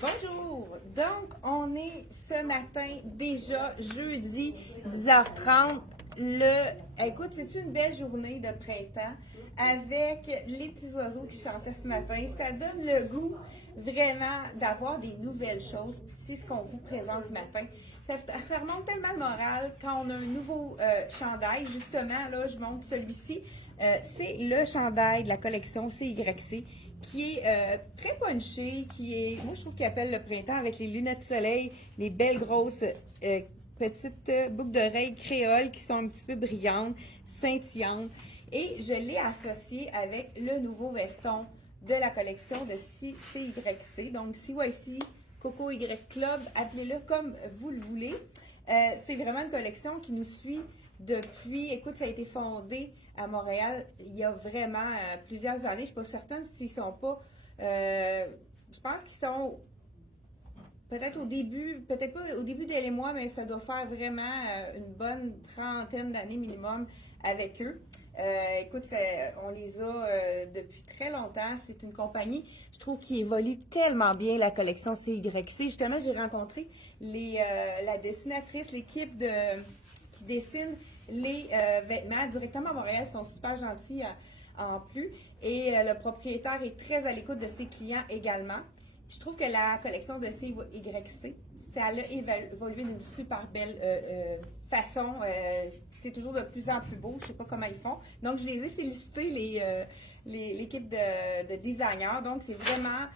Bonjour! Donc, on est ce matin, déjà jeudi, 10h30. Écoute, c'est une belle journée de printemps avec les petits oiseaux qui chantaient ce matin. Ça donne le goût vraiment d'avoir des nouvelles choses. Puis c'est ce qu'on vous présente ce matin. Ça remonte tellement le moral quand on a un nouveau chandail. Justement, là, je montre celui-ci. C'est le chandail de la collection CYC qui est très punché, moi je trouve qu'il appelle le printemps avec les lunettes de soleil, les belles grosses petites boucles d'oreilles créoles qui sont un petit peu brillantes, scintillantes. Et je l'ai associé avec le nouveau veston de la collection de CYC. Donc CYC Coco Y Club, appelez-le comme vous le voulez. C'est vraiment une collection qui nous suit depuis, écoute, ça a été fondé à Montréal il y a vraiment plusieurs années. Je ne suis pas certaine s'ils ne sont pas, je pense qu'ils sont peut-être au début, peut-être pas au début des mois, mais ça doit faire vraiment une bonne trentaine d'années minimum avec eux. Écoute, on les a depuis très longtemps. C'est une compagnie, je trouve, qui évolue tellement bien, la collection CYC. Justement, j'ai rencontré la dessinatrice, l'équipe qui dessine les vêtements directement à Montréal. Ils sont super gentils en plus. Et le propriétaire est très à l'écoute de ses clients également. Je trouve que la collection de CYC, ça a évolué d'une super belle façon. C'est toujours de plus en plus beau. Je ne sais pas comment ils font. Donc, je les ai félicités, l'équipe de designers. Donc, c'est vraiment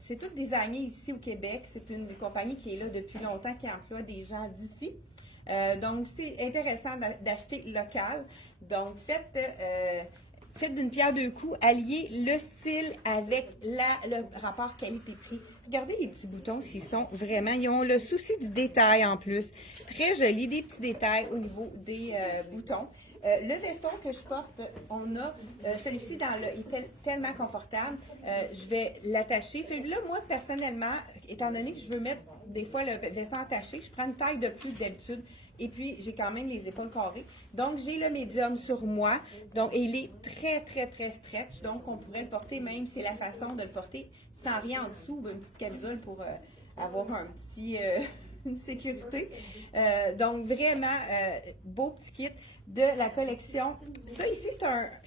c'est tout designé ici au Québec. C'est une compagnie qui est là depuis longtemps, qui emploie des gens d'ici. Donc, c'est intéressant d'acheter local. Donc, faites d'une pierre deux coups, alliez le style avec le rapport qualité-prix. Regardez les petits boutons s'ils sont vraiment, ils ont le souci du détail en plus. Très joli, des petits détails au niveau des boutons. Le veston que je porte, on a celui-ci il est tellement confortable. Je vais l'attacher. Celui-là, moi, personnellement, étant donné que je veux mettre des fois le veston attaché, je prends une taille de plus d'habitude. Et puis, j'ai quand même les épaules carrées. Donc, j'ai le médium sur moi. Donc, et il est très, très, très stretch. Donc, on pourrait le porter, même si c'est la façon de le porter sans rien en dessous, ou une petite camisole pour avoir une sécurité. Donc, vraiment, beau petit kit de la collection. Ça ici,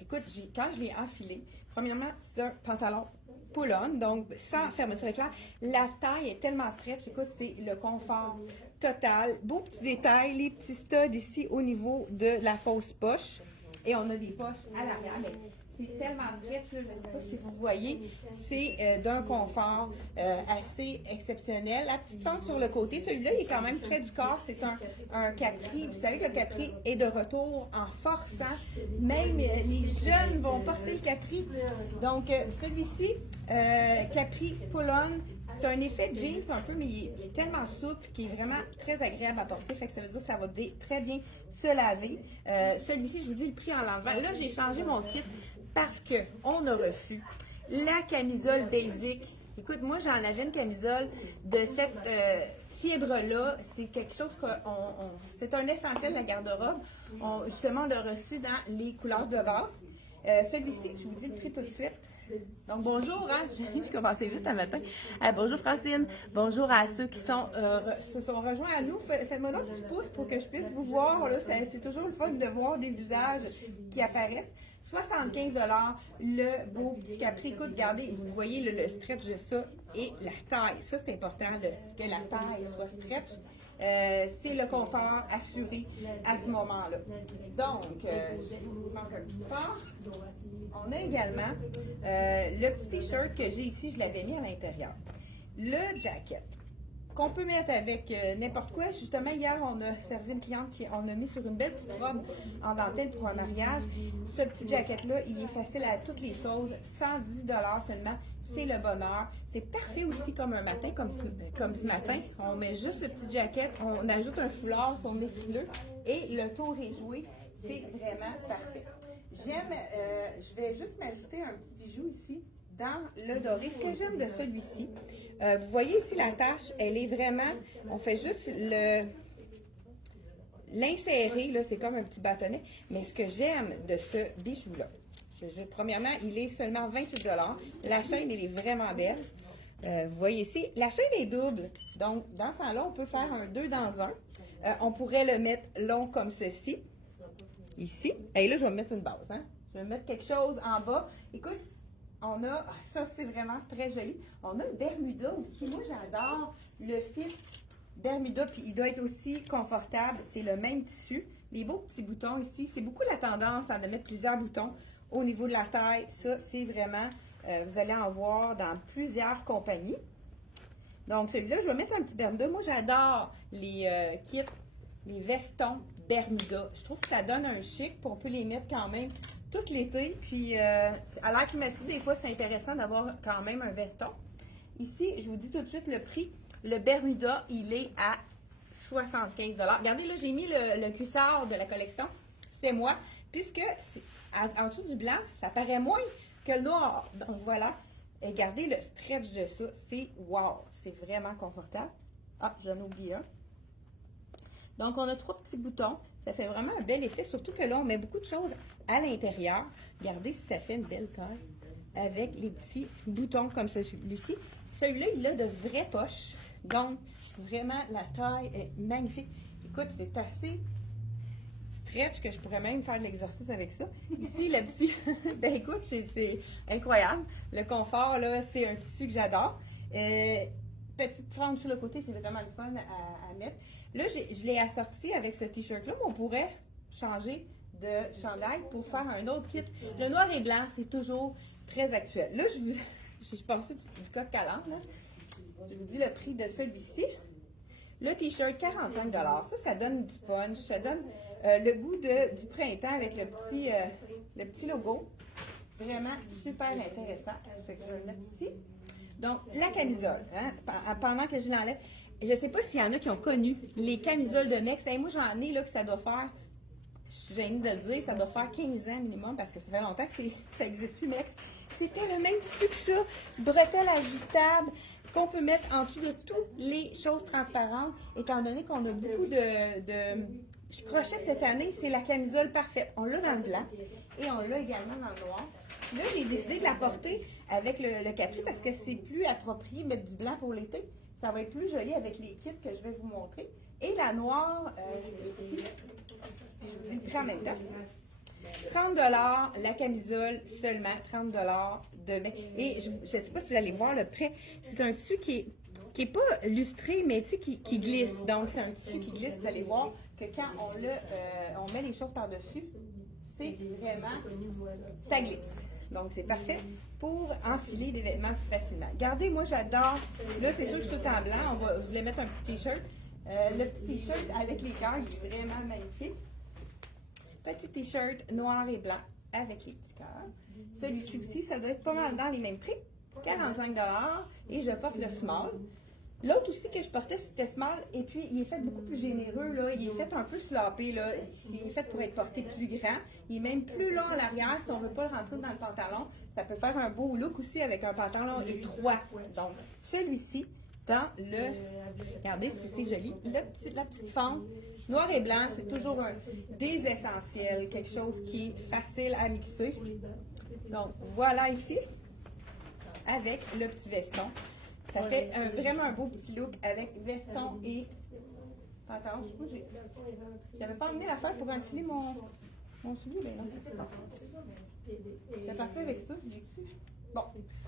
écoute, quand je l'ai enfilé, premièrement, c'est un pantalon pull-on, donc sans fermeture éclair. La taille est tellement stretch, écoute, c'est le confort total. Beau petit détail, les petits studs ici au niveau de la fausse poche. Et on a des poches à l'arrière. C'est tellement stretch, là, je ne sais pas si vous voyez, c'est d'un confort assez exceptionnel. La petite fente sur le côté, celui-là, il est quand même près du corps. C'est un capri. Vous savez que le capri est de retour en force. Hein? Même les jeunes vont porter le capri. Donc, celui-ci, capri pull-on, c'est un effet jeans un peu, mais il est tellement souple qu'il est vraiment très agréable à porter. Fait que ça veut dire que ça va très bien se laver. Celui-ci, je vous dis le prix en l'enlevant. Là, j'ai changé mon kit parce qu'on a reçu la camisole basic. Écoute, moi, j'en avais une camisole de cette fibre-là. C'est quelque chose c'est un essentiel de la garde-robe. Justement, on l'a reçu dans les couleurs de base. Celui-ci, je vous dis le prix tout de suite. Donc, bonjour, hein? Je commençais vite un matin. Bonjour Francine, bonjour à ceux qui se sont rejoints à nous. Faites-moi donc un petit pouce pour que je puisse vous voir. Là, c'est toujours le fun de voir des visages qui apparaissent. 75 $ le beau petit capri. Écoute, regardez, vous voyez le stretch de ça et la taille. Ça, c'est important que la taille soit stretch. C'est le confort assuré à ce moment-là. Donc, je vous manque un petit sport. On a également le petit t-shirt que j'ai ici, je l'avais mis à l'intérieur. Le jacket qu'on peut mettre avec n'importe quoi. Justement, hier, on a servi une cliente on a mis sur une belle petite robe en dentelle pour un mariage. Ce petit jacket-là, il est facile à toutes les sauces. 110 $ seulement. C'est le bonheur. C'est parfait aussi comme un matin, comme ce matin. On met juste le petit jacket, on ajoute un foulard sur nez frileux et le tour est joué. C'est vraiment parfait. Je vais juste m'ajouter un petit bijou ici dans le doré. Ce que j'aime de celui-ci, vous voyez ici la tache, elle est vraiment, on fait juste l'insérer, là, c'est comme un petit bâtonnet, mais ce que j'aime de ce bijou-là, premièrement, il est seulement 28 $. La chaîne, elle est vraiment belle. Vous voyez ici, la chaîne est double. Donc, dans ce temps-là, on peut faire un 2 dans un. On pourrait le mettre long comme ceci, ici. Et là, je vais mettre une base. Hein? Je vais mettre quelque chose en bas. Écoute, on a, ça c'est vraiment très joli. On a le Bermuda aussi. Moi, j'adore le fit Bermuda, puis il doit être aussi confortable. C'est le même tissu. Les beaux petits boutons ici, c'est beaucoup la tendance à de mettre plusieurs boutons au niveau de la taille. Ça, c'est vraiment, vous allez en voir dans plusieurs compagnies. Donc, celui-là, je vais mettre un petit Bermuda. Moi, j'adore les kits, les vestons Bermuda. Je trouve que ça donne un chic, puis on peut les mettre quand même tout l'été. Puis, à l'air climatique, des fois, c'est intéressant d'avoir quand même un veston. Ici, je vous dis tout de suite le prix. Le Bermuda, il est à 75 $. Regardez, là, j'ai mis le cuissard de la collection. C'est moi. Puisque, en dessous du blanc, ça paraît moins que le noir. Donc, voilà. Et regardez le stretch de ça. C'est wow. C'est vraiment confortable. Ah, j'en ai oublié un. Donc, on a 3 petits boutons. Ça fait vraiment un bel effet. Surtout que là, on met beaucoup de choses à l'intérieur. Regardez si ça fait une belle taille. Avec les petits boutons comme celui-ci. Celui-là, il a de vraies poches. Donc, vraiment, la taille est magnifique. Écoute, c'est assez stretch que je pourrais même faire de l'exercice avec ça. Ici, le petit... ben écoute, c'est incroyable. Le confort, là, c'est un tissu que j'adore. Petite forme sur le côté, c'est vraiment le fun à mettre. Là, je l'ai assorti avec ce t-shirt-là, mais on pourrait changer de chandail pour faire un autre kit. Le noir et blanc, c'est toujours très actuel. Là, je pensais du coq à l'âne, là. Je vous dis le prix de celui-ci. Le t-shirt, 45 $. Ça donne du punch. Ça donne le goût du printemps avec le petit logo. Vraiment super intéressant. Fait que je vais le mettre ici. Donc, la camisole. Hein, pendant que je l'enlève, je ne sais pas s'il y en a qui ont connu les camisoles de Mex. Moi, j'en ai là que ça doit faire, je suis gênée de le dire, ça doit faire 15 ans minimum parce que ça fait longtemps que ça n'existe plus, Mex. C'était le même tissu que ça. Bretelles ajustables qu'on peut mettre en dessous de toutes les choses transparentes, étant donné qu'on a beaucoup de crochets cette année, c'est la camisole parfaite. On l'a dans le blanc et on l'a également dans le noir. Là, j'ai décidé de la porter avec le capri parce que c'est plus approprié de mettre du blanc pour l'été. Ça va être plus joli avec les kits que je vais vous montrer. Et la noire, ici, je vous dis le prix en même temps. 30 $, la camisole seulement 30 $ de mai. Et je ne sais pas si vous allez voir le prêt. C'est un tissu qui est pas lustré, mais tu sais, qui glisse. Donc, c'est un tissu qui glisse. Vous allez voir que quand on met les choses par-dessus, c'est vraiment, ça glisse. Donc, c'est parfait pour enfiler des vêtements facilement. Regardez, moi, j'adore. Là, c'est sûr que je suis tout en blanc. Je voulais mettre un petit t-shirt. Le petit t-shirt avec les cœurs, il est vraiment magnifique. Petit t-shirt noir et blanc avec les petits cœurs. Celui-ci aussi, ça doit être pas mal dans les mêmes prix. 45 $. Et je porte le small. L'autre aussi que je portais, c'était small. Et puis, il est fait beaucoup plus généreux. Là. Il est fait un peu slopé. Là. Il est fait pour être porté plus grand. Il est même plus long à l'arrière si on ne veut pas le rentrer dans le pantalon. Ça peut faire un beau look aussi avec un pantalon étroit. Donc, celui-ci, dans le... Regardez si c'est joli. La petite forme. Noir et blanc, c'est toujours des essentiels. Quelque chose qui est facile à mixer. Donc, voilà ici. Avec le petit veston. Ça fait vraiment un beau petit look avec veston et pantalon. Je sais pas, j'avais pas emmené l'affaire pour enfiler mon soulier, mais non, c'est parti. J'ai parti avec ça, je l'ai dessus. Bon,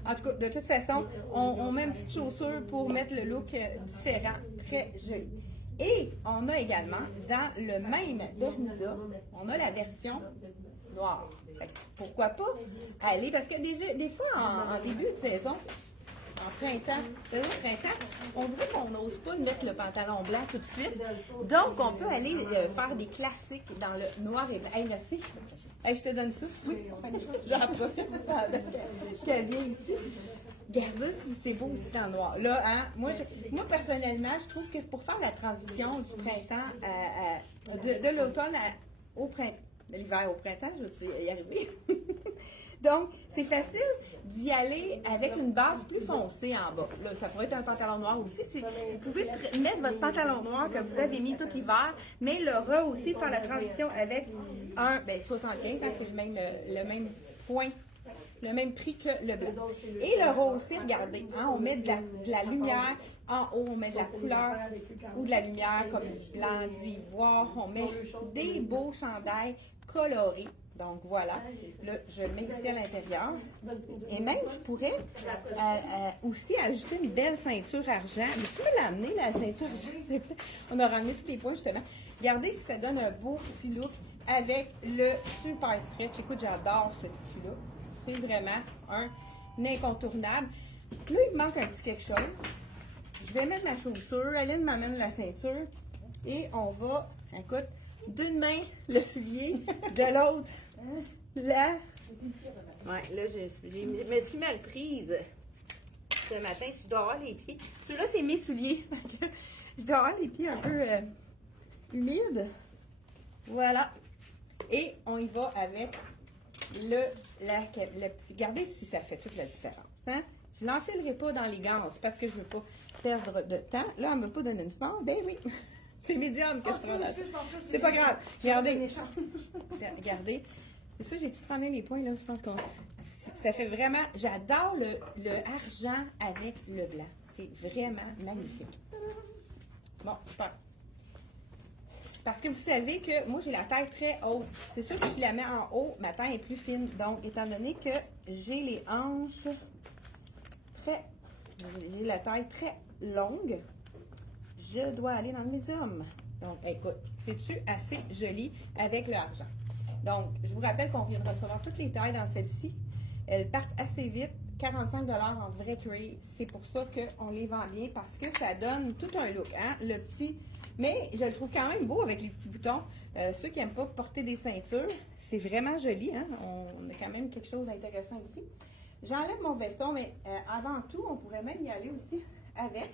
en tout cas, de toute façon, on met une petite chaussure pour mettre le look différent, très joli. Et on a également, dans le même Bermuda, on a la version noire. Pourquoi pas aller, parce que des fois, en début de saison, en printemps, on dirait qu'on n'ose pas mettre le pantalon blanc tout de suite. Donc, on peut aller faire des classiques dans le noir et blanc. Hey, merci. Hey, je te donne ça. Oui, j'en profite qu'elle vient ici. Regarde si c'est beau aussi dans le noir. Là, hein, moi, personnellement, je trouve que pour faire la transition du printemps, de l'automne au printemps, de l'hiver au printemps, je vais y arriver. Donc, c'est facile d'y aller avec une base plus foncée en bas. Là, ça pourrait être un pantalon noir aussi. Vous pouvez mettre votre pantalon noir que vous avez mis tout l'hiver, mais le rehausser, faire la transition avec un 75, hein, c'est le même point le même prix que le blanc. Et le rose aussi, regardez, hein, on met de la lumière en haut, on met de la couleur ou de la lumière comme du blanc, du ivoire, on met des beaux chandails colorés. Donc voilà, là, je le mets ici à l'intérieur. Et même, je pourrais aussi ajouter une belle ceinture argent. Mais tu me l'as amené, la ceinture argent? On a ramené tous les points, justement. Regardez si ça donne un beau petit look avec le super stretch. Écoute, j'adore ce tissu-là. C'est vraiment un incontournable. Là, il me manque un petit quelque chose. Je vais mettre ma chaussure. Aline m'amène la ceinture. Et on va, écoute, d'une main le soulier, de l'autre la... Ouais, là, je me suis mal prise ce matin. Je dois avoir les pieds. Ceux-là, c'est mes souliers. Je dois avoir les pieds un peu humides. Voilà. Et on y va avec le petit... Regardez si ça fait toute la différence. Hein? Je ne l'enfilerai pas dans les gants. C'est parce que je ne veux pas perdre de temps. Là, on ne m'a pas donné une small. Ben oui. C'est médium que je prends là. C'est pas grave. Regardez. Regardez. C'est ça, j'ai tout ramené les points là. Je pense que ça fait vraiment. J'adore le argent avec le blanc. C'est vraiment magnifique. Bon, super. Parce que vous savez que moi, j'ai la taille très haute. C'est sûr que si je la mets en haut, ma taille est plus fine. Donc, étant donné que j'ai les hanches très... J'ai la taille très longue, je dois aller dans le médium. Donc, écoute, c'est-tu assez joli avec le argent? Donc, je vous rappelle qu'on vient de recevoir toutes les tailles dans celle-ci. Elles partent assez vite. 45 $ en vrai cuir. C'est pour ça qu'on les vend bien parce que ça donne tout un look. Hein? Le petit... Mais je le trouve quand même beau avec les petits boutons. Ceux qui n'aiment pas porter des ceintures, c'est vraiment joli. Hein? On a quand même quelque chose d'intéressant ici. J'enlève mon veston, mais avant tout, on pourrait même y aller aussi avec.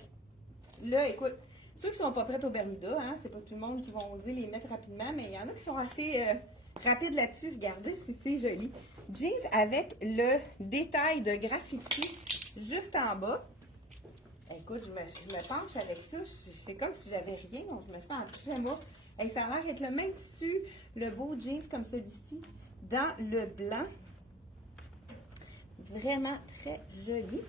Là, écoute, ceux qui ne sont pas prêts au Bermuda, hein, c'est pas tout le monde qui vont oser les mettre rapidement, mais il y en a qui sont assez rapides là-dessus. Regardez si c'est joli. Jeans avec le détail de graffiti juste en bas. Écoute, je me penche avec ça. C'est comme si j'avais rien, donc je me sens en pyjama. Et ça a l'air d'être le même tissu, le beau jeans comme celui-ci, dans le blanc. Vraiment très joli.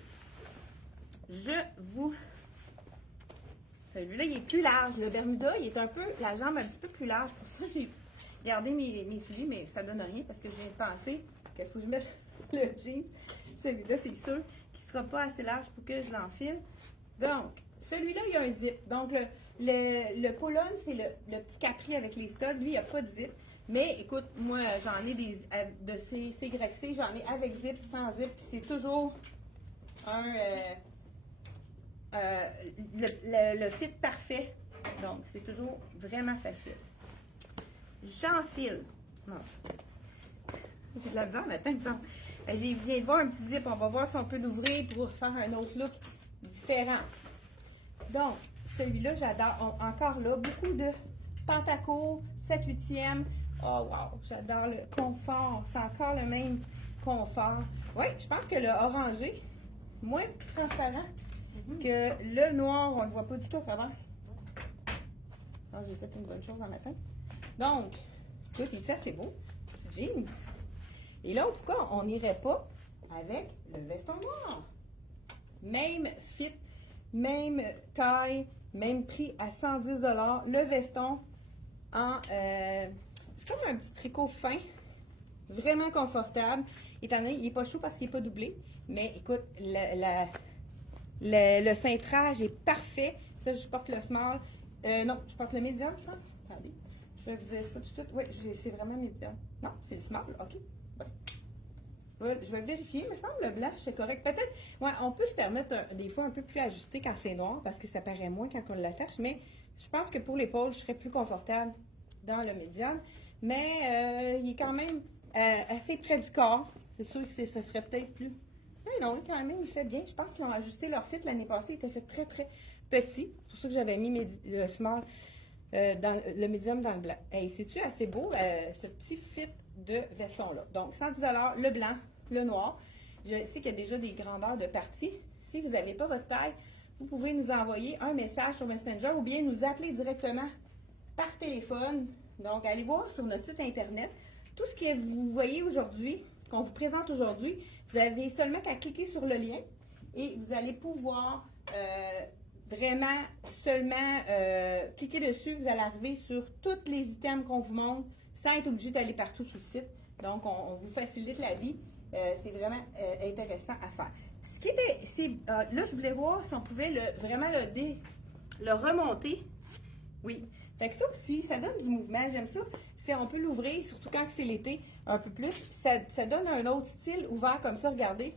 Celui-là, il est plus large. Le Bermuda, il est un peu, la jambe un petit peu plus large. Pour ça, j'ai gardé mes souliers, mais ça donne rien parce que je viens de penser qu'il faut que je mette le jean. Celui-là, c'est sûr qu'il ne sera pas assez large pour que je l'enfile. Donc, celui-là, il y a un zip. Donc, le Polon, c'est le petit capri avec les studs. Lui, il n'y a pas de zip. Mais écoute, moi, j'en ai de ces CYC, j'en ai avec zip, sans zip, puis c'est toujours le fit parfait. Donc, c'est toujours vraiment facile. J'enfile. J'ai de la misère matin, il me semble. J'ai viens de voir un petit zip. On va voir si on peut l'ouvrir pour faire un autre look différent. Donc, celui-là, j'adore. Encore là, beaucoup de pantacourt, 7/8e. Oh wow, j'adore le confort. C'est encore le même confort. Oui, je pense que le orangé, moins transparent que le noir. On ne le voit pas du tout à travers. Alors, j'ai fait une bonne chose en matin. Donc, écoute, il c'est beau. Petit jeans. Et là, pourquoi on n'irait pas avec le veston noir? Même fit, même taille, même prix à 110 $. Le veston en... c'est comme un petit tricot fin, vraiment confortable. Étant donné, il n'est pas chaud parce qu'il n'est pas doublé. Mais écoute, le cintrage est parfait. Ça, je porte le small. Non, je porte le médium, je pense. Attendez, je vais vous dire ça tout de suite. Oui, c'est vraiment médium. Non, c'est le small, OK. Je vais vérifier, il me semble le blanc, c'est correct. Peut-être, ouais, on peut se permettre des fois un peu plus ajusté quand c'est noir parce que ça paraît moins quand on l'attache, mais je pense que pour l'épaule, je serais plus confortable dans le médium. Mais il est quand même assez près du corps. C'est sûr que ce serait peut-être plus. Mais non, quand même, il fait bien. Je pense qu'ils ont ajusté leur fit l'année passée. Il était fait très, très petit. C'est pour ça que j'avais mis le small dans le médium dans le blanc. Et c'est-tu assez beau, ce petit fit de veston-là. Donc, 110 $, le blanc, le noir. Je sais qu'il y a déjà des grandeurs de partie. Si vous n'avez pas votre taille, vous pouvez nous envoyer un message sur Messenger ou bien nous appeler directement par téléphone. Donc, allez voir sur notre site Internet. Tout ce que vous voyez aujourd'hui, qu'on vous présente aujourd'hui, Vous avez seulement qu'à cliquer sur le lien et vous allez pouvoir vraiment seulement cliquer dessus. Vous allez arriver sur tous les items qu'on vous montre sans être obligé d'aller partout sur le site. Donc, on vous facilite la vie. C'est vraiment intéressant à faire. Ce qui était, là, je voulais voir si on pouvait vraiment le remonter. Oui. Fait que ça aussi, ça donne du mouvement. J'aime ça. On peut l'ouvrir, surtout quand c'est l'été, un peu plus. Ça donne un autre style ouvert comme ça. Regardez.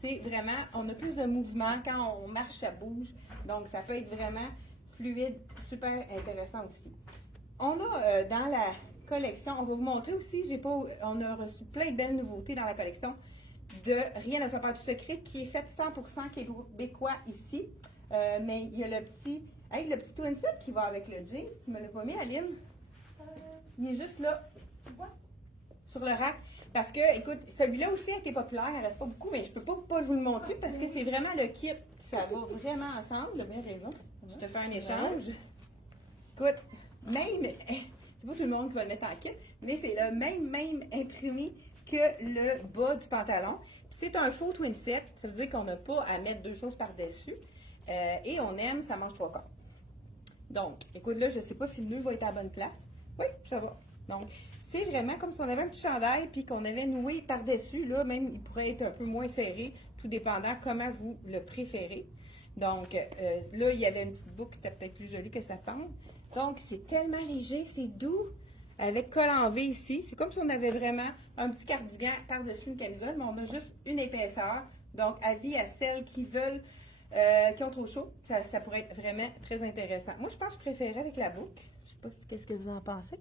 C'est vraiment, on a plus de mouvement. Quand on marche, ça bouge. Donc, ça peut être vraiment fluide, super intéressant aussi. On a dans la collection, on va vous montrer aussi, on a reçu plein de belles nouveautés dans la collection de Rien ne soit pas tout secret, qui est fait 100% québécois ici. Mais il y a le petit twin set qui va avec le jeans. Tu me l'as pas mis, Aline? Il est juste là, sur le rack. Parce que, écoute, celui-là aussi a été populaire, il reste pas beaucoup, mais je peux pas vous le montrer parce que c'est vraiment le kit. Ça va vraiment ensemble, de bien raison. Je te fais un échange. Écoute, même, c'est pas tout le monde qui va le mettre en kit, mais c'est le même imprimé que le bas du pantalon. C'est un faux twin set, ça veut dire qu'on n'a pas à mettre deux choses par-dessus. Et on aime, ça mange 3 quarts. Donc, écoute, là, je sais pas si le nœud va être à la bonne place. Oui, ça va. Donc, c'est vraiment comme si on avait un petit chandail puis qu'on avait noué par-dessus. Là, même, il pourrait être un peu moins serré, tout dépendant comment vous le préférez. Donc, là, il y avait une petite boucle, c'était peut-être plus joli que ça pente. Donc, c'est tellement léger, c'est doux, avec col en V ici. C'est comme si on avait vraiment un petit cardigan par-dessus une camisole, mais on a juste une épaisseur. Donc, avis à celles qui veulent, qui ont trop chaud, ça pourrait être vraiment très intéressant. Moi, je pense que je préférais avec la boucle. Je sais pas qu'est-ce que vous en pensez.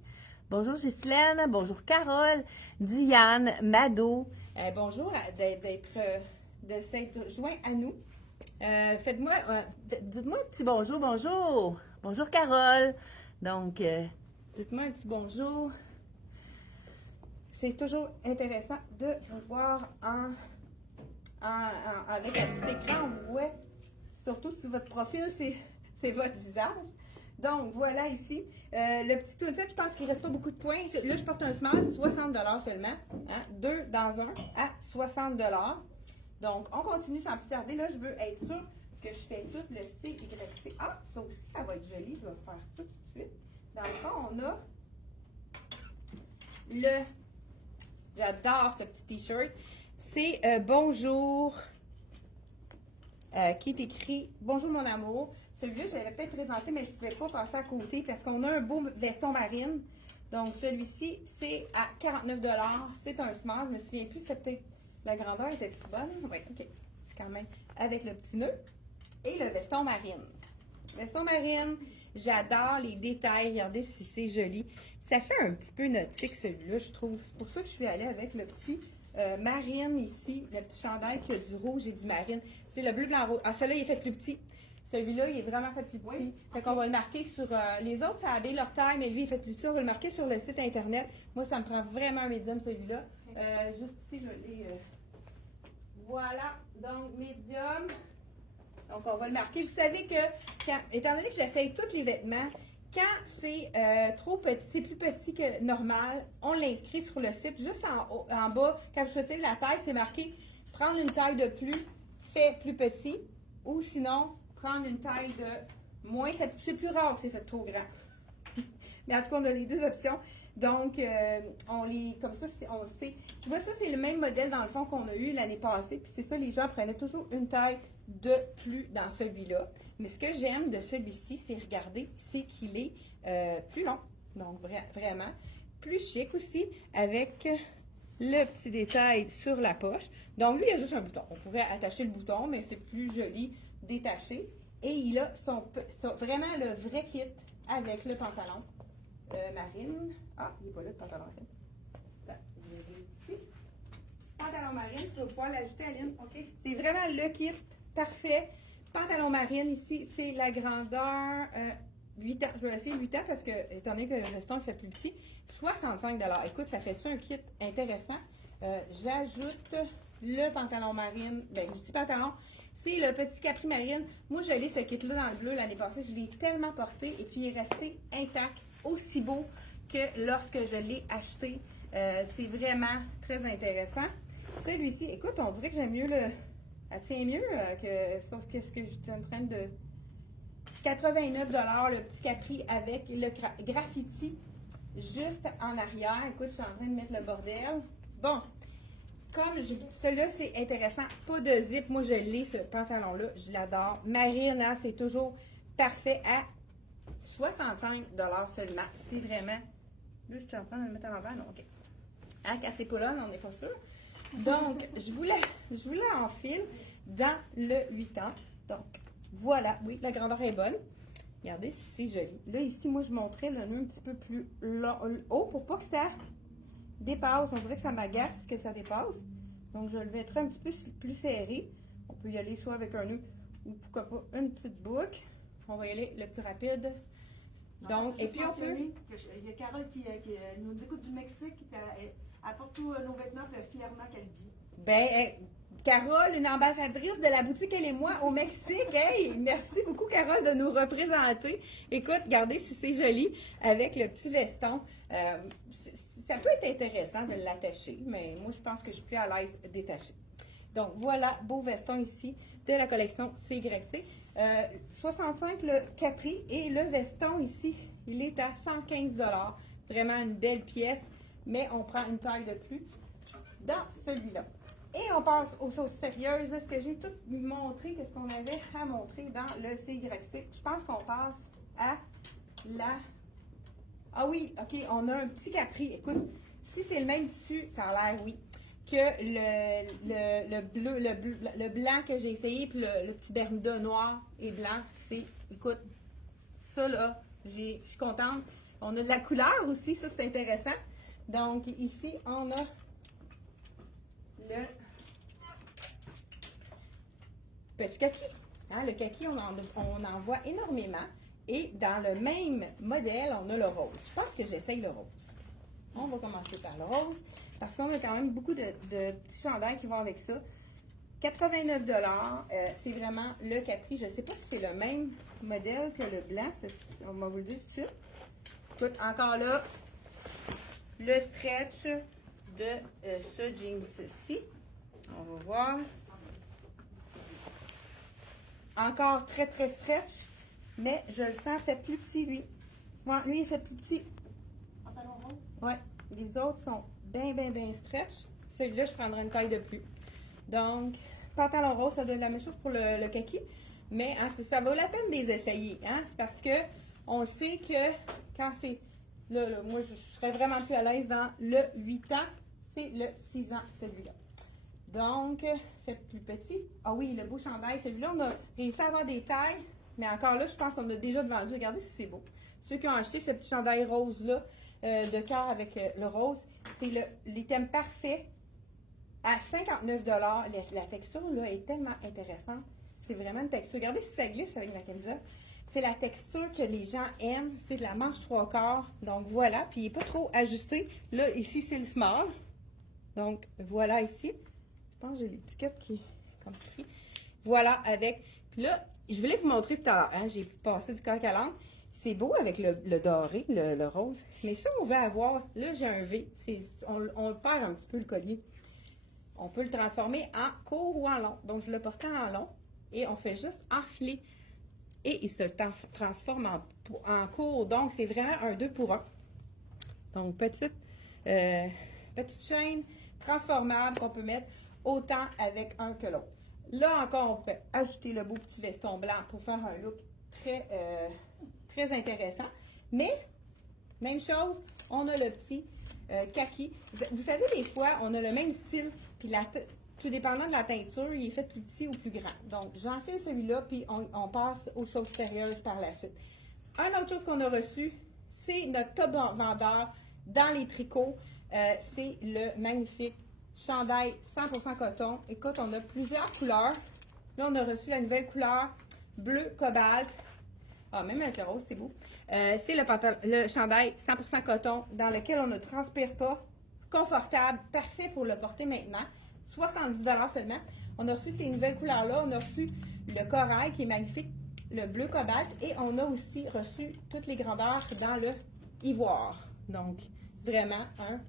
Bonjour Ghislaine, bonjour Carole, Diane, Mado. Bonjour de s'être joint à nous. Dites-moi un petit bonjour, bonjour. Bonjour Carole. Donc, dites-moi un petit bonjour. C'est toujours intéressant de vous voir avec un petit écran. On vous voit, surtout si votre profil, c'est votre visage. Donc, voilà ici. Le petit twin set, je pense qu'il ne reste pas beaucoup de points. Là, je porte un small, 60$ seulement. Hein? 2 dans un à 60$. Donc, on continue sans plus tarder. Là, je veux être sûre que je fais tout le CYC. Ah, ça aussi, ça va être joli. Je vais faire ça tout de suite. Dans le fond, on a j'adore ce petit t-shirt. C'est bonjour, qui est écrit bonjour mon amour. Celui-là, je l'avais peut-être présenté, mais je ne pouvais pas passer à côté parce qu'on a un beau veston marine. Donc, celui-ci, c'est à 49$. C'est un small. Je me souviens plus, c'est peut-être la grandeur était-tu bonne? Oui, OK. C'est quand même avec le petit nœud. Et le veston marine. Veston marine, j'adore les détails. Regardez si c'est joli. Ça fait un petit peu nautique, celui-là, je trouve. C'est pour ça que je suis allée avec le petit marine ici. Le petit chandail qui a du rouge et du marine. C'est le bleu, blanc, rouge. Ah, celui-là, il est fait plus petit. Celui-là, il est vraiment fait plus petit. Oui. Fait qu'on va le marquer sur... les autres, ça a des leur taille, mais lui, il est fait plus petit. On va le marquer sur le site Internet. Moi, ça me prend vraiment un médium, celui-là. Juste ici, je l'ai... voilà. Donc, médium. Donc, on va le marquer. Vous savez que, étant donné que j'essaye tous les vêtements, quand c'est trop petit, c'est plus petit que normal, on l'inscrit sur le site. Juste en bas, quand vous choisissez la taille, c'est marqué « Prendre une taille de plus, fait plus petit » ou sinon... prendre une taille de moins, c'est plus rare que c'est fait trop grand. Mais en tout cas, on a les deux options. Donc, comme ça, on le sait. Tu vois, ça, c'est le même modèle, dans le fond, qu'on a eu l'année passée. Puis c'est ça, les gens prenaient toujours une taille de plus dans celui-là. Mais ce que j'aime de celui-ci, c'est, regarder, c'est qu'il est plus long. Donc, vraiment, plus chic aussi, avec le petit détail sur la poche. Donc, lui, il y a juste un bouton. On pourrait attacher le bouton, mais c'est plus joli détaché. Et il a vraiment le vrai kit avec le pantalon marine. Ah, il n'est pas là, le pantalon marine. Là, je vais ici. Pantalon marine, tu vas pouvoir l'ajouter, Aline. OK. C'est vraiment le kit parfait. Pantalon marine, ici, c'est la grandeur 8 ans. Je vais essayer 8 ans parce que, étant donné que le veston fait plus petit, 65$. Écoute, ça fait ça un kit intéressant. J'ajoute le pantalon marine. Ben, je dis pantalon. C'est le petit Capri Marine. Moi, je l'ai ce kit-là dans le bleu l'année passée. Je l'ai tellement porté et puis il est resté intact, aussi beau que lorsque je l'ai acheté. C'est vraiment très intéressant. Celui-ci, écoute, on dirait que j'aime mieux le... Elle tient mieux sauf que ce que j'étais en train de... 89 $, le petit Capri avec le graffiti juste en arrière. Écoute, je suis en train de mettre le bordel. Bon, comme celui-là, c'est intéressant. Pas de zip. Moi, je l'ai, ce pantalon-là. Je l'adore. Marine, hein, c'est toujours parfait à 65 $ seulement. C'est vraiment... Là, je suis en train de le mettre à l'envers. Non, OK. Hein, quand c'est pas là, on n'est pas sûr. Donc, je voulais enfiler dans le 8 ans. Donc, voilà. Oui, la grandeur est bonne. Regardez si c'est joli. Là, ici, moi, je montrais le nœud un petit peu plus haut pour pas que ça dépasse. On dirait que ça m'agace que ça dépasse. Donc, je le mettrai un petit peu plus serré. On peut y aller soit avec un nœud ou pourquoi pas une petite boucle. On va y aller le plus rapide. Donc, et puis on peut... Il y a Carole qui nous écoute du Mexique. Elle apporte tous nos vêtements fièrement qu'elle dit. Ben, Carole, une ambassadrice de la boutique Elle et moi au Mexique. Hey, merci beaucoup, Carole, de nous représenter. Écoute, regardez si c'est joli avec le petit veston. Ça peut être intéressant de l'attacher, mais moi, je pense que je suis plus à l'aise détacher. Donc, voilà, beau veston ici de la collection CYC. 65 le Capri et le veston ici, il est à 115 $. Vraiment une belle pièce, mais on prend une taille de plus dans celui-là. Et on passe aux choses sérieuses. Là, ce que j'ai tout montré, qu'est-ce qu'on avait à montrer dans le CYC. Je pense qu'on passe à la... Ah oui, OK, on a un petit Capri. Écoute, si c'est le même tissu, ça a l'air, oui, que le blanc que j'ai essayé, puis le petit Bermuda noir et blanc, c'est, écoute, ça là, je suis contente. On a de la couleur aussi, ça c'est intéressant. Donc ici, on a le petit kaki. Hein, le kaki, on en voit énormément. Et dans le même modèle, on a le rose. Je pense que j'essaye le rose. On va commencer par le rose. Parce qu'on a quand même beaucoup de petits chandails qui vont avec ça. 89 $, c'est vraiment le Capri. Je ne sais pas si c'est le même modèle que le blanc. On va vous le dire tout de suite. Écoute, encore là, le stretch de ce jeans-ci. On va voir. Encore très, très stretch. Mais je le sens fait plus petit, lui. Ouais, lui, il fait plus petit. Pantalon rose? Ouais. Les autres sont bien, bien, bien stretch. Celui-là, je prendrai une taille de plus. Donc, pantalon rose, ça donne la même chose pour le kaki. Mais hein, ça vaut la peine de les essayer. Hein? C'est parce que on sait que quand c'est... Là, moi, je serais vraiment plus à l'aise dans le 8 ans. C'est le 6 ans, celui-là. Donc, c'est plus petit. Ah oui, le beau chandail. Celui-là, on a réussi à avoir des tailles. Mais encore là, je pense qu'on a déjà vendu. Regardez si c'est beau. Ceux qui ont acheté ce petit chandail rose-là, de cœur avec le rose, c'est l'item parfait à 59 $. La texture là est tellement intéressante. C'est vraiment une texture. Regardez si ça glisse avec ma camisole. C'est la texture que les gens aiment. C'est de la manche 3/4. Donc voilà. Puis il n'est pas trop ajusté. Là, ici, c'est le small. Donc voilà ici. Je pense que j'ai l'étiquette qui est comme pris. Voilà avec. Puis là, je voulais vous montrer tout à l'heure. Hein, j'ai passé du coq à l'âne. C'est beau avec le doré, le rose. Mais si on veut avoir, là j'ai un V, on perd un petit peu le collier. On peut le transformer en court ou en long. Donc je le portais en long et on fait juste enfiler. Et il se transforme en court. Donc c'est vraiment un 2 pour 1. Donc petite chaîne transformable qu'on peut mettre autant avec un que l'autre. Là encore, on peut ajouter le beau petit veston blanc pour faire un look très intéressant. Mais, même chose, on a le petit kaki. Vous savez, des fois, on a le même style, puis tout dépendant de la teinture, il est fait plus petit ou plus grand. Donc, j'enfile celui-là, puis on passe aux choses sérieuses par la suite. Une autre chose qu'on a reçu, c'est notre top vendeur dans les tricots. C'est le magnifique chandail 100% coton. Écoute, on a plusieurs couleurs. Là, on a reçu la nouvelle couleur bleu cobalt. Ah, même avec le rose, c'est beau. C'est le chandail 100% coton dans lequel on ne transpire pas. Confortable, parfait pour le porter maintenant. 70 $ seulement. On a reçu ces nouvelles couleurs-là. On a reçu le corail qui est magnifique, le bleu cobalt. Et on a aussi reçu toutes les grandeurs dans le ivoire. Donc, vraiment un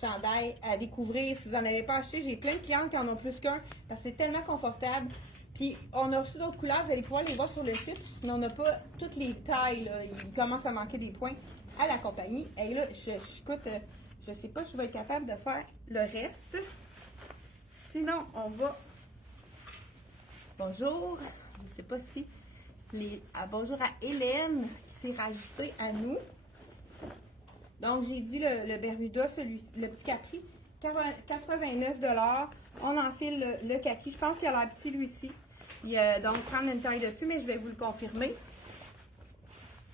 chandail à découvrir. Si vous n'en avez pas acheté, j'ai plein de clientes qui en ont plus qu'un parce que c'est tellement confortable. Puis on a reçu d'autres couleurs, vous allez pouvoir les voir sur le site, mais on n'a pas toutes les tailles. Là. Il commence à manquer des points à la compagnie. Et là, écoute, je sais pas si je vais être capable de faire le reste. Sinon, on va... Bonjour, je ne sais pas si... bonjour à Hélène qui s'est rajoutée à nous. Donc, j'ai dit le Bermuda, le petit Capri, 89 $. On enfile le kaki. Je pense qu'il a l'air petit, lui-ci. Donc, prendre une taille de plus, mais je vais vous le confirmer.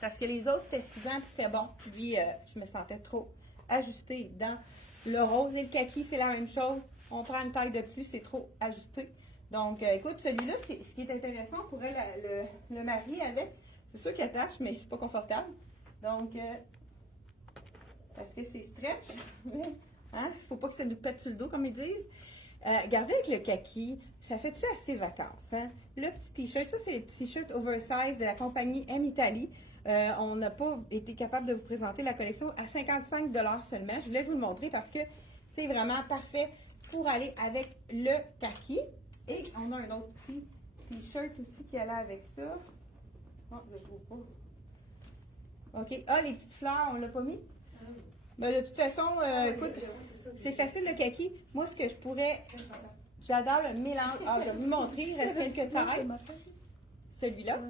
Parce que les autres, c'était 6 ans, puis c'était bon. Puis, je me sentais trop ajustée dans le rose et le kaki, c'est la même chose. On prend une taille de plus, c'est trop ajusté. Donc, écoute, celui-là, ce qui est intéressant, on pourrait le marier avec. C'est sûr qu'il attache, mais je ne suis pas confortable. Donc, parce que c'est stretch. Hein? Il ne faut pas que ça nous pète sur le dos, comme ils disent. Regardez avec le kaki, ça fait-tu assez vacances? Hein? Le petit t-shirt, ça, c'est le t-shirt oversize de la compagnie M Italie. On n'a pas été capable de vous présenter la collection à 55 $ seulement. Je voulais vous le montrer parce que c'est vraiment parfait pour aller avec le kaki. Et on a un autre petit t-shirt aussi qui allait avec ça. Oh, je ne trouve pas. OK. Ah, les petites fleurs, on ne l'a pas mis? Ben, de toute façon, écoute, c'est facile le kaki. Moi, ce que je pourrais... J'adore le mélange. Ah, je vais vous montrer. Il reste quelques tailles. Celui-là.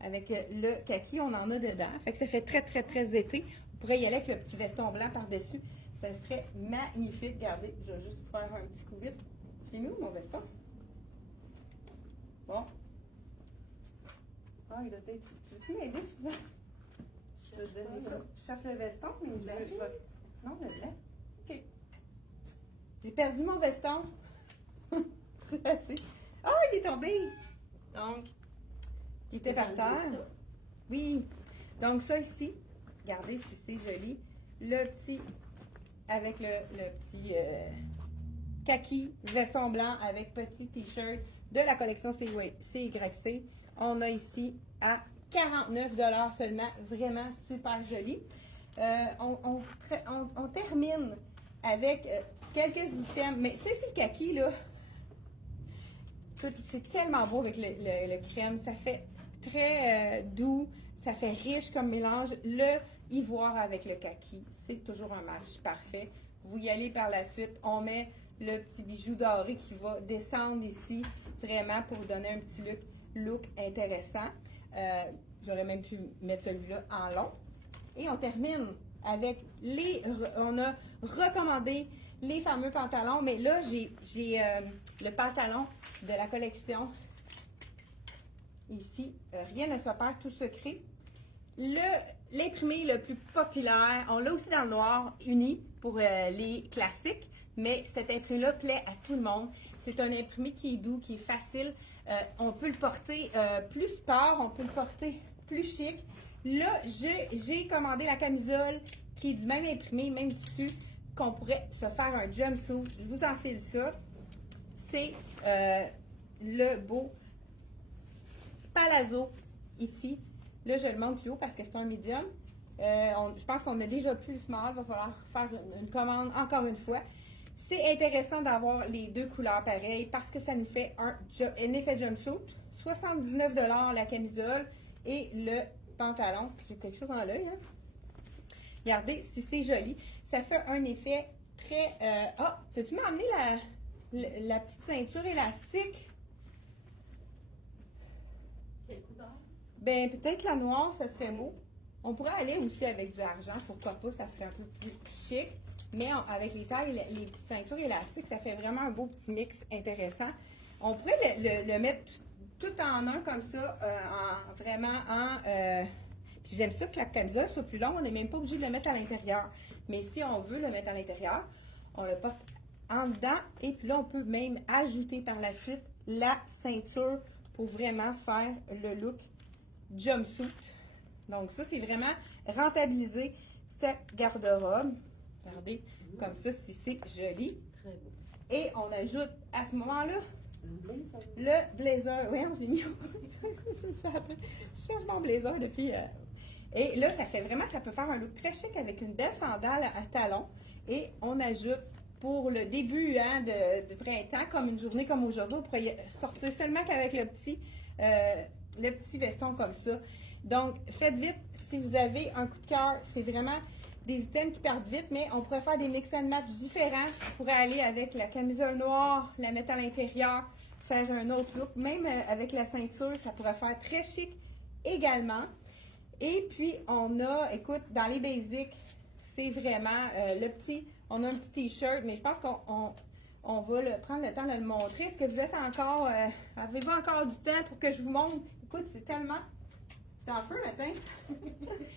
Avec le kaki, on en a dedans. Fait que ça fait très, très, très été. On pourrait y aller avec le petit veston blanc par-dessus. Ça serait magnifique. Regardez, je vais juste faire un petit coup vite. J'ai mis où mon veston? Bon. Ah, il doit être... Tu veux-tu m'aider, Suzanne? Je cherche le veston, mais je vais... Non, le blanc. OK. J'ai perdu mon veston. C'est assez. Ah, il est tombé! Donc, il était par terre. Oui. Donc, ça ici, regardez si c'est joli. Le petit, avec le petit kaki, veston blanc avec petit t-shirt de la collection CYC. On a ici à 49 $ seulement. Vraiment super joli. On termine avec quelques items. Mais ça, c'est le kaki, là. C'est tellement beau avec le crème. Ça fait très doux. Ça fait riche comme mélange. Le ivoire avec le kaki, c'est toujours un match parfait. Vous y allez par la suite. On met le petit bijou doré qui va descendre ici, vraiment pour donner un petit look intéressant. J'aurais même pu mettre celui-là en long. Et on termine avec on a recommandé les fameux pantalons, mais là, j'ai le pantalon de la collection ici. Rien ne se perd, tout secret. L'imprimé le plus populaire, on l'a aussi dans le noir uni pour les classiques, mais cet imprimé-là plaît à tout le monde. C'est un imprimé qui est doux, qui est facile. On peut le porter plus sport, on peut le porter plus chic. Là, j'ai commandé la camisole qui est du même imprimé, même tissu, qu'on pourrait se faire un jumpsuit. Je vous enfile ça. C'est le beau palazzo ici. Là, je le montre plus haut parce que c'est un medium. Je pense qu'on a déjà plus le small. Il va falloir faire une commande encore une fois. C'est intéressant d'avoir les deux couleurs pareilles parce que ça nous fait un effet jumpsuit. 79 $ la camisole et le pantalon. J'ai quelque chose dans l'œil. Hein? Regardez si c'est joli. Ça fait un effet très... peux-tu m'emmener la petite ceinture élastique? Quelle couleur? Ben, peut-être la noire, ça serait beau. On pourrait aller aussi avec du argent, pourquoi pas, ça ferait un peu plus chic. Mais avec les tailles, les petites ceintures élastiques, ça fait vraiment un beau petit mix intéressant. On pourrait le mettre tout en un comme ça, puis j'aime ça que la camisole soit plus longue, on n'est même pas obligé de le mettre à l'intérieur. Mais si on veut le mettre à l'intérieur, on le porte en dedans et puis là, on peut même ajouter par la suite la ceinture pour vraiment faire le look jumpsuit. Donc ça, c'est vraiment rentabiliser cette garde-robe. Regardez, comme ça, si c'est joli. Très beau. Et on ajoute à ce moment-là Blazer. le blazer. Oui, j'ai mis. Je cherche mon blazer depuis. Et là, ça fait vraiment, ça peut faire un look très chic avec une belle sandale à talons Et on ajoute pour le début de printemps, comme une journée comme aujourd'hui, on pourrait sortir seulement qu'avec le petit veston comme ça. Donc, faites vite si vous avez un coup de cœur. C'est vraiment des items qui partent vite, mais on pourrait faire des mix and match différents. On pourrait aller avec la camisole noire, la mettre à l'intérieur, faire un autre look. Même avec la ceinture, ça pourrait faire très chic également. Et puis, on a, écoute, dans les basics, c'est vraiment on a un petit t-shirt, mais je pense qu'on va prendre le temps de le montrer. Est-ce que vous êtes encore, avez-vous encore du temps pour que je vous montre? Écoute, c'est tellement, c'est en feu matin.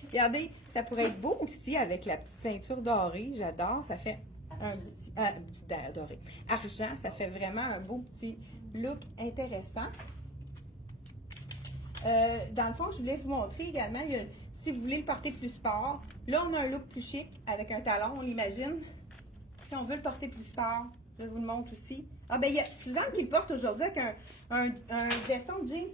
Regardez, ça pourrait être beau aussi avec la petite ceinture dorée. J'adore, ça fait un petit doré. Argent, ça fait vraiment un beau petit look intéressant. Dans le fond, je voulais vous montrer également, si vous voulez le porter plus sport, là on a un look plus chic avec un talon, on l'imagine. Si on veut le porter plus sport, je vous le montre aussi. Ah ben il y a Suzanne qui le porte aujourd'hui avec un veston de jeans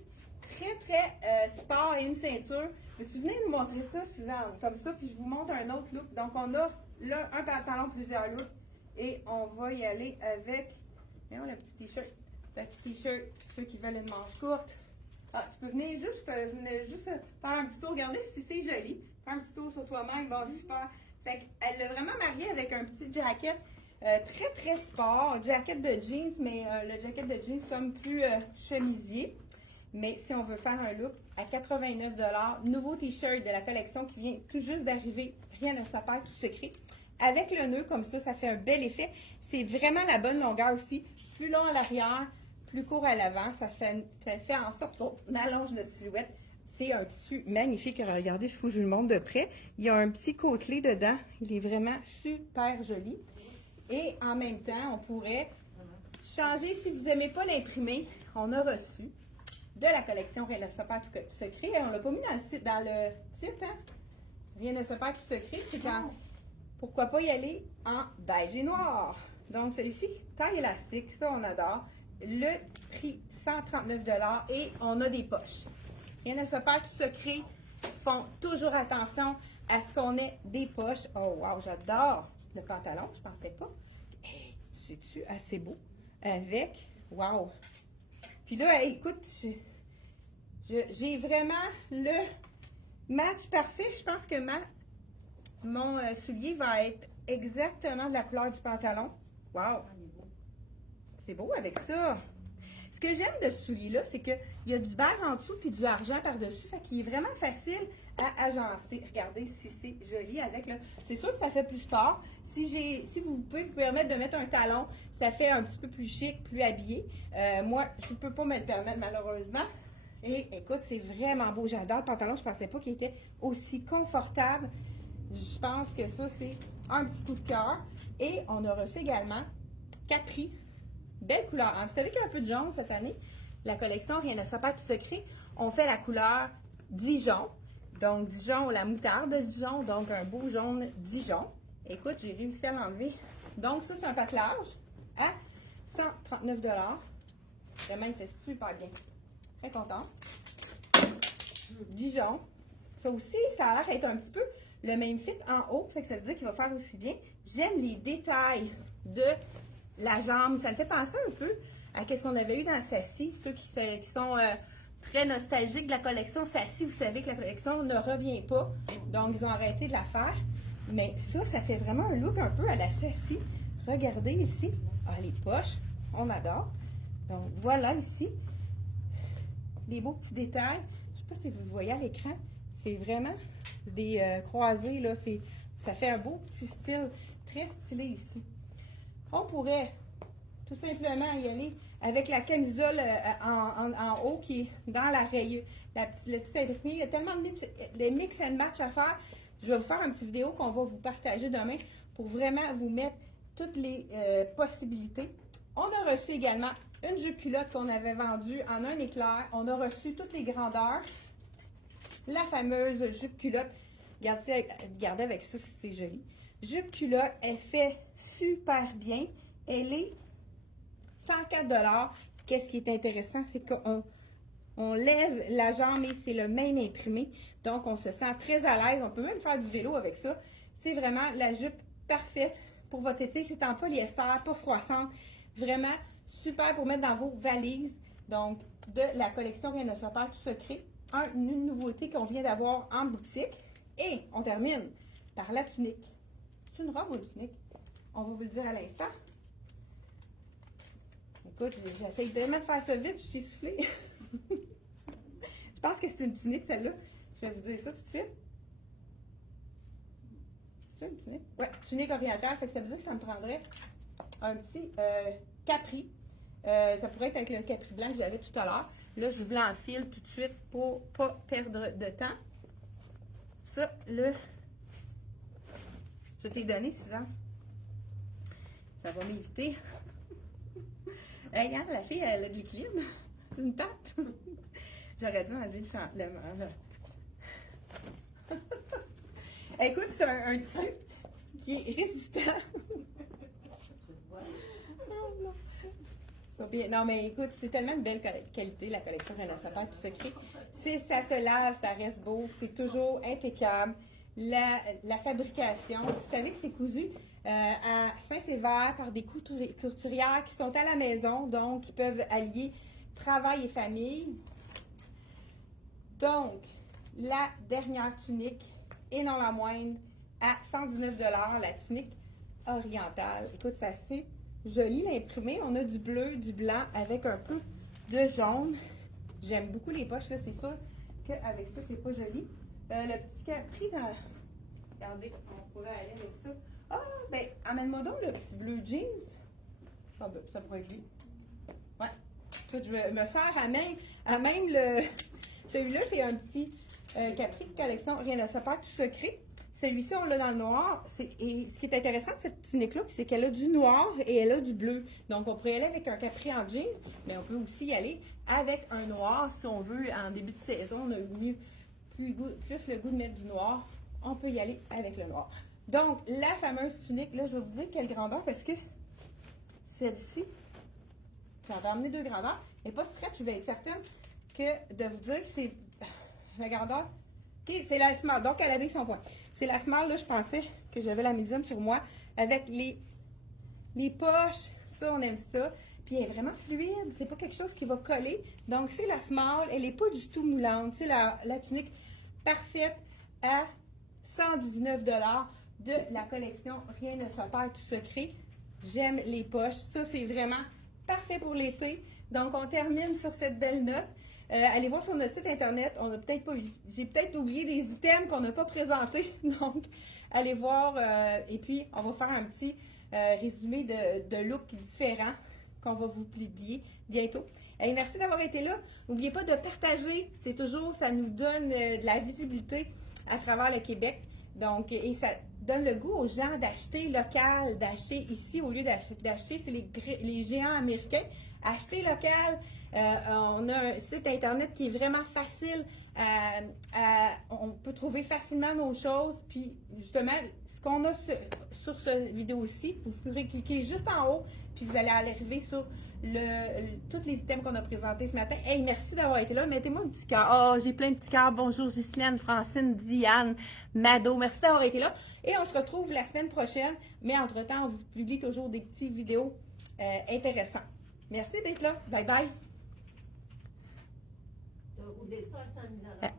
très sport et une ceinture. Peux-tu venir nous montrer ça, Suzanne? Comme ça, puis je vous montre un autre look. Donc on a là un pantalon, plusieurs looks. Et on va y aller avec, voyons le petit t-shirt. Le petit t-shirt, ceux qui veulent une manche courte. Ah, tu peux venir juste faire un petit tour, regarder si c'est joli. Faire un petit tour sur toi-même, bon, super. Elle l'a vraiment marié avec un petit jacket très sport, jacket de jeans, mais le jacket de jeans comme plus chemisier. Mais si on veut faire un look à 89 $, nouveau t-shirt de la collection qui vient tout juste d'arriver, rien ne s'appelle, tout secret. Avec le nœud comme ça fait un bel effet. C'est vraiment la bonne longueur aussi. Plus long à l'arrière, plus court à l'avant. Ça fait en sorte qu'on allonge notre silhouette. C'est un tissu magnifique. Regardez, il faut que je vous le montre de près. Il y a un petit côtelé dedans. Il est vraiment super joli. Et en même temps, on pourrait changer. Si vous n'aimez pas l'imprimer, on a reçu de la collection Rien ne se perd tout secret. On ne l'a pas mis dans le titre. Hein? Rien ne se perd tout secret. C'est quand, pourquoi pas y aller en beige et noir. Donc, celui-ci, taille élastique. Ça, on adore. Le prix, 139 $ et on a des poches. Rien ne se perd tout secret. Font toujours attention à ce qu'on ait des poches. Oh, wow, j'adore le pantalon. Je pensais pas. Hey, c'est-tu assez beau? Avec, wow. Puis là, hey, écoute, j'ai vraiment le match parfait. Je pense que mon soulier va être exactement de la couleur du pantalon. Wow! C'est beau avec ça. Ce que j'aime de ce soulier-là, c'est qu'il y a du beige en dessous puis du argent par-dessus. Fait qu'il est vraiment facile à agencer. Regardez si c'est joli avec là. C'est sûr que ça fait plus sport. Si vous pouvez vous permettre de mettre un talon, ça fait un petit peu plus chic, plus habillé. Moi, je ne peux pas me le permettre malheureusement. Et écoute, c'est vraiment beau. J'adore le pantalon. Je ne pensais pas qu'il était aussi confortable. Je pense que ça, c'est un petit coup de cœur. Et on a reçu également Capri. Belle couleur. Hein? Vous savez qu'il y a un peu de jaune cette année. La collection Rien ne se perd tout secret. On fait la couleur Dijon. Donc, Dijon, la moutarde de Dijon. Donc, un beau jaune Dijon. Écoute, j'ai réussi à l'enlever. Donc, ça, c'est un packelage à 139 $. Vraiment, il fait super bien. Très content. Dijon. Ça aussi, ça a l'air d'être un petit peu le même fit en haut. Ça veut dire qu'il va faire aussi bien. J'aime les détails de la jambe. Ça me fait penser un peu à ce qu'on avait eu dans Sassy. Ceux qui sont très nostalgiques de la collection Sassy, vous savez que la collection ne revient pas. Donc, ils ont arrêté de la faire. Mais ça fait vraiment un look un peu à la Sassy. Regardez ici. Ah, les poches, on adore. Donc, voilà ici. Les beaux petits détails. Je ne sais pas si vous le voyez à l'écran. C'est vraiment des croisés, là. Ça fait un beau petit style, très stylé ici. On pourrait tout simplement y aller avec la camisole en haut qui est dans la rayure. Le petit intrigué. Il y a tellement de mix and match à faire. Je vais vous faire une petite vidéo qu'on va vous partager demain pour vraiment vous mettre toutes les possibilités. On a reçu également une jupe culotte qu'on avait vendue en un éclair. On a reçu toutes les grandeurs. La fameuse jupe culotte. Regardez avec ça, c'est joli. Jupe culotte, elle fait super bien. Elle est 104 $. Qu'est-ce qui est intéressant, c'est qu'on lève la jambe et c'est le même imprimé. Donc, on se sent très à l'aise. On peut même faire du vélo avec ça. C'est vraiment la jupe parfaite pour votre été. C'est en polyester, pas froissante. Vraiment super pour mettre dans vos valises. Donc, de la collection Rien ne se perd, tout secret. Une nouveauté qu'on vient d'avoir en boutique. Et on termine par la tunique. C'est une robe ou une tunique? On va vous le dire à l'instant. Écoute, j'essaye vraiment de faire ça vite, je t'ai soufflé. Je pense que c'est une tunique, celle-là. Je vais vous dire ça tout de suite. C'est une tunique? Ouais, tunique orientale, fait que ça veut dire que ça me prendrait un petit capri. Ça pourrait être avec le capri blanc que j'avais tout à l'heure. Là, je vous l'enfile tout de suite pour pas perdre de temps. Ça, là, je t'ai donné, Suzanne. Ça va m'éviter. Hey, regarde, la fille, elle a de l'équilibre. C'est une patte. J'aurais dû enlever le chantement. Écoute, c'est un tissu qui est résistant. Non, mais écoute, c'est tellement une belle qualité, la collection Rien ne se perd, tout secret. Ça se lave, ça reste beau, c'est toujours impeccable. La fabrication, vous savez que c'est cousu à Saint-Sévère par des couturières qui sont à la maison, donc qui peuvent allier travail et famille. Donc, la dernière tunique, et non la moindre, à 119 $, la tunique orientale. Écoute, c'est assez joli l'imprimé. On a du bleu, du blanc avec un peu de jaune. J'aime beaucoup les poches, là, c'est sûr qu'avec ça, c'est pas joli. Le petit capri dans... Regardez, on pourrait aller avec ça. Ah, ben, amène-moi donc le petit bleu jeans. Ah, ben, ça pourrait être lui. Ouais. Écoute, je me sers à même le... Celui-là, c'est un petit capri de collection Rien ne se perd, tout secret. Celui-ci, on l'a dans le noir. Et ce qui est intéressant de cette tunique-là, c'est qu'elle a du noir et elle a du bleu. Donc, on pourrait y aller avec un capri en jean, mais on peut aussi y aller avec un noir si on veut. En début de saison, on a plus le goût de mettre du noir. On peut y aller avec le noir. Donc, la fameuse tunique, là, je vais vous dire quelle grandeur parce que celle-ci, j'en vais emmener 2 grandeurs. Elle n'est pas stretch, je vais être certaine que de vous dire que c'est la grandeur. OK, c'est la small. Donc, elle avait son point. C'est la small, là, je pensais que j'avais la médium sur moi avec les poches. Ça, on aime ça. Puis, elle est vraiment fluide. C'est pas quelque chose qui va coller. Donc, c'est la small. Elle n'est pas du tout moulante. C'est la tunique parfaite à 119 $ de la collection Rien ne se perd, tout secret. J'aime les poches. Ça, c'est vraiment parfait pour l'été. Donc, on termine sur cette belle note. Allez voir sur notre site internet. J'ai peut-être oublié des items qu'on n'a pas présentés. Donc, allez voir. Et puis, on va faire un petit résumé de look différents qu'on va vous publier bientôt. Et merci d'avoir été là. N'oubliez pas de partager. Ça nous donne de la visibilité à travers le Québec. Donc, et ça donne le goût aux gens d'acheter local, d'acheter ici au lieu d'acheter, c'est les géants américains. Acheter local, on a un site internet qui est vraiment facile. On peut trouver facilement nos choses. Puis justement, ce qu'on a sur cette vidéo-ci, vous pourrez cliquer juste en haut, puis vous allez arriver sur tous les items qu'on a présentés ce matin. Hey, merci d'avoir été là. Mettez-moi un petit cœur. Oh, j'ai plein de petits cœurs. Bonjour Justine, Francine, Diane, Mado. Merci d'avoir été là. Et on se retrouve la semaine prochaine. Mais entre-temps, on vous publie toujours des petites vidéos intéressantes. Merci d'être là. Bye bye. T'as roulé ça à 100 000 $.